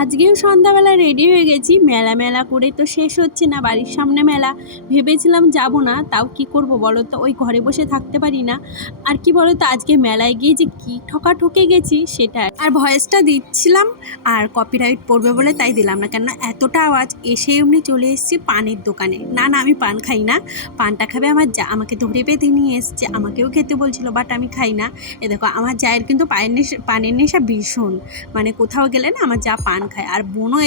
আজকেও সন্ধ্যাবেলা রেডি হয়ে গেছি। মেলা মেলা করে তো শেষ হচ্ছে না, বাড়ির সামনে মেলা। ভেবেছিলাম যাব না, তাও কি করব বলো তো, ওই ঘরে বসে থাকতে পারি না। আর কি বলো তো, আজকে মেলায় গিয়ে যে কি ঠকে গেছি সেটা। আর ভয়েসটা দিচ্ছিলাম আর কপিরাইট পড়বে বলে তাই দিলাম না, কেন এতটা আওয়াজ। এসে এমনি চলে এসেছি পানের দোকানে। না না, আমি পান খাই না। পানটা খাবে আমার যা, আমাকে ধরে বেঁধে নিয়ে এসছে। আমাকেও খেতে বলছিল, বাট আমি খাই না। এ দেখো, আমার জায়ের কিন্তু পানের নেশা ভীষণ। মানে কোথাও গেলে না আমার যা পান খায়। আর বোনও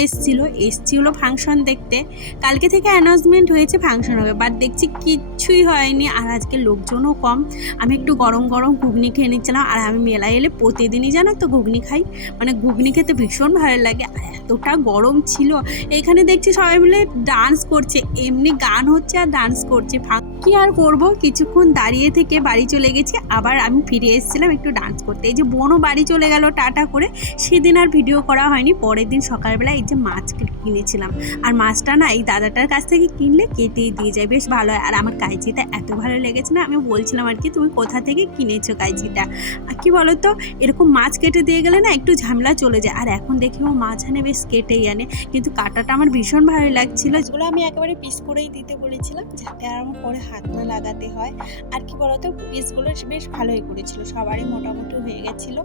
এসছিল ফাংশন দেখতে। কালকে থেকে অ্যানাউন্সমেন্ট হয়েছে ফাংশন হবে, বাট দেখছি কিচ্ছুই হয়নি। আর আজকে লোকজনও কম। আমি একটু গরম গরম ঘুগনি খেয়ে নিচ্ছিলাম। আর আমি মেলায় এলে প্রতিদিনই জানো তো ঘুগনি খাই। মানে ঘুগনি খেতে ভীষণ ভালো লাগে। আর এতটা গরম ছিল, এখানে দেখছি সবাই মিলে ডান্স করছে, এমনি গান হচ্ছে আর ডান্স করছে। কি আর করব, কিছুক্ষণ দাঁড়িয়ে থেকে বাড়ি চলে গেছি। আবার আমি ফিরে এসেছিলাম একটু ডান্স করতে। এই যে বোনও বাড়ি চলে গেল টাটা করে। সেদিন আর ভিডিও করা হয়নি। পরের দিন সকালবেলা এই যে মাছ কিনেছিলাম। আর মাছটা না এই দাদাটার কাছ থেকে কিনলে কেটেই দিয়ে যায়, বেশ ভালো হয়। আর আমার কাইচিটা এত ভালো লেগেছে না, আমি বলছিলাম আর কি তুমি কোথা থেকে কিনেছো কাইচিটা। আর কি বলো তো, এরকম মাছ কেটে দিয়ে গেলে না একটু ঝামেলা চলে যায়। আর এখন দেখি ও মাছ আনে, বেশ কেটেই আনে। কিন্তু কাটাটা আমার ভীষণ ভালো লাগছিল। যেগুলো আমি একেবারে পিস করেই দিতে বলেছিলাম, যাতে আর আমার পরে হাত না লাগাতে হয়। আর কি বলতো, পিসগুলো বেশ ভালোই করেছিল, সবারই মোটামুটি হয়ে গেছিলো।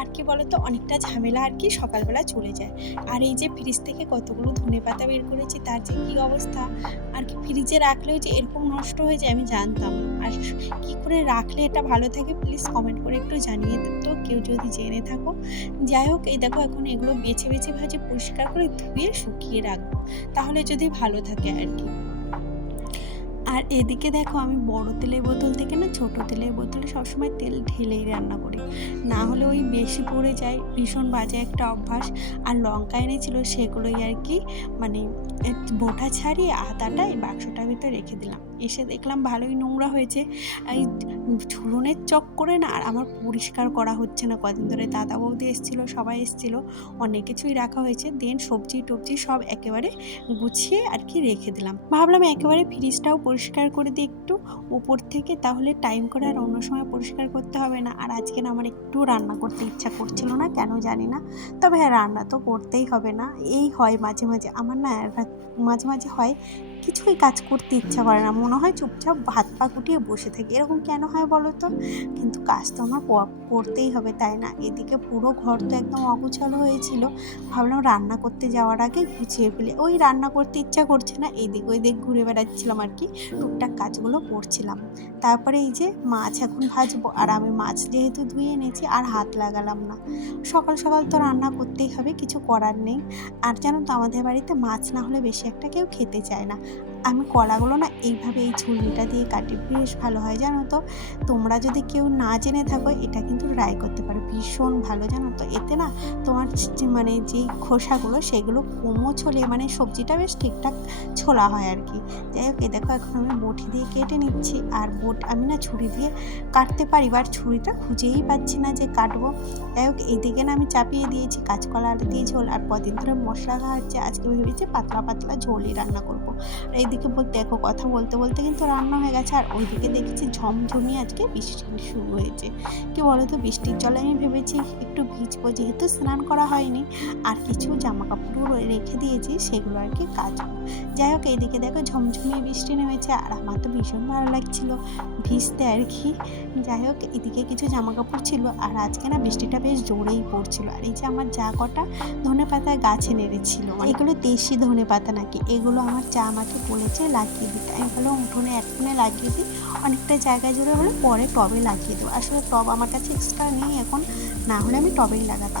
আর কি বলতো, অনেকটা ঝামেলা আর কি সকালবেলা চলে যায়। আর এই যে ফ্রিজ থেকে কতগুলো ধনেপাতা বের করেছি, তার যে কী অবস্থা। আর কি ফ্রিজে রাখলেও যে এরকম নষ্ট হয়ে যায় আমি জানতাম না। আর কী করে রাখলে এটা ভালো থাকে, প্লিজ কমেন্ট করে একটু জানিয়ে তো কেউ যদি জেনে থাকো। যাই হোক, এই দেখো এখন এগুলো বেছে বেছে ভাজে পরিষ্কার করে ধুয়ে শুকিয়ে রাখবো, তাহলে যদি ভালো থাকে আর কি। আর এদিকে দেখো, আমি বড় তেলের বোতল থেকে না ছোট তেলের বোতলে সবসময় তেল ঢেলেই রান্না করি, না হলে ওই বেশি পড়ে যায়। ভীষণ বাজে একটা অভ্যাস। আর লঙ্কা এনেছিল, সেগুলোই আর কি মানে বোটা ছাড়িয়ে আদাটা এই বাক্সটার ভিতরে রেখে দিলাম। এসে দেখলাম ভালোই নোংরা হয়েছে। এই ঝুলনের চক্করে না আর আমার পরিষ্কার করা হচ্ছে না কদিন ধরে। দাদা বৌদি এসেছিলো, সবাই এসেছিলো, অনেক কিছুই রাখা হয়েছে। দেন সবজি টবজি সব একেবারে গুছিয়ে আর কি রেখে দিলাম। ভাবলাম একেবারে ফ্রিজটাও পরিষ্কার করে দিই একটু উপর থেকে, তাহলে টাইম করে আর অন্য সময় পরিষ্কার করতে হবে না। আর আজকে না আমার একটু রান্না করতে ইচ্ছা করছিল না, কেন জানি না। তবে হ্যাঁ, রান্না তো করতেই হবে না। এই হয় মাঝে মাঝে আমার না, মাঝে মাঝে হয় কিছুই কাজ করতে ইচ্ছা করে না, মনে হয় চুপচাপ ভাত পা গুটিয়ে বসে থাকি। এরকম কেন হয় বলো তো? কিন্তু কাজ তো আমার করতেই হবে, তাই না? এদিকে পুরো ঘর তো একদম অগোছালো হয়েছিল। ভাবলাম রান্না করতে যাওয়ার আগে গুছিয়ে ফেলি। ওই রান্না করতে ইচ্ছা করছে না, এইদিক ওই দিক ঘুরে বেড়াচ্ছিলাম আর কি, টুকটাক কাজগুলো করছিলাম। তারপরে এই যে মাছ এখন ভাজবো। আর আমি মাছ যেহেতু ধুয়ে এনেছি আর হাত লাগালাম না। সকাল সকাল তো রান্না করতেই হবে, কিছু করার নেই। আর জানো তো, আমাদের বাড়িতে মাছ না হলে বেশি একটা কেউ খেতে চায় না। আমি কলাগুলো না এইভাবে এই ছুরিটা দিয়ে কাটি, বেশ ভালো হয় জানো তো। তোমরা যদি কেউ না জেনে থাকো, এটা কিন্তু ট্রাই করতে পারো, ভীষণ ভালো জানো তো। এতে না তোমার মানে যেই খোসাগুলো সেগুলো কমও ছড়িয়ে, মানে সবজিটা বেশ ঠিকঠাক ছোলা হয় আর কি। যাই হোক, এ দেখো এখন আমি বটি দিয়ে কেটে নিচ্ছি। আর আমি না ছুরি দিয়ে কাটতে পারি, বাট ছুরিটা খুঁজেই পাচ্ছি না যে কাটবো। যাই হোক, এইদিকে না আমি চাপিয়ে দিয়েছি কাঁচকলা আলু দিয়ে ঝোল। আর কদিন ধরে মশলা খাওয়াচ্ছে, আজকে ভেবেছি পাতলা পাতলা ঝোলই রান্না করবো। আর এইদিকে দেখো, কথা বলতে বলতে কিন্তু রান্না হয়ে গেছে। আর ওইদিকে দেখছি ঝমঝমি আজকে বৃষ্টি শুরু হয়েছে। কি বলতো, বৃষ্টির জলে আমি ভেবেছি একটু ভিজবো, যেহেতু স্নান করা হয়নি। আর কিছু জামা কাপড়ও রেখে দিয়েছি, সেগুলো আর কি কাচবো। যাই হোক, এইদিকে দেখো ঝমঝমি বৃষ্টি নেমেছে। আর আমার তো ভীষণ ভালো লাগছিল ভিজতে আর কি। যাই হোক, এদিকে কিছু জামা কাপড় ছিল। আর আজকে না বৃষ্টিটা বেশ জোরেই পড়ছিল। আর এই যে আমার যা কটা ধনেপাতায় গাছে নেড়েছিল, এগুলো দেশি ধনেপাতা নাকি, এগুলো আমার চা আমাকে বলেছে লাগিয়ে দিতে। আমি ভালো উঠোনে এক কোণে লাগিয়ে দিই, অনেকটা জায়গা জুড়ে হলে পরে টবে লাগিয়ে দেবো। আসলে টব আমার কাছে এক্সট্রা নেই এখন, না হলে আমি টবেই লাগাতাম।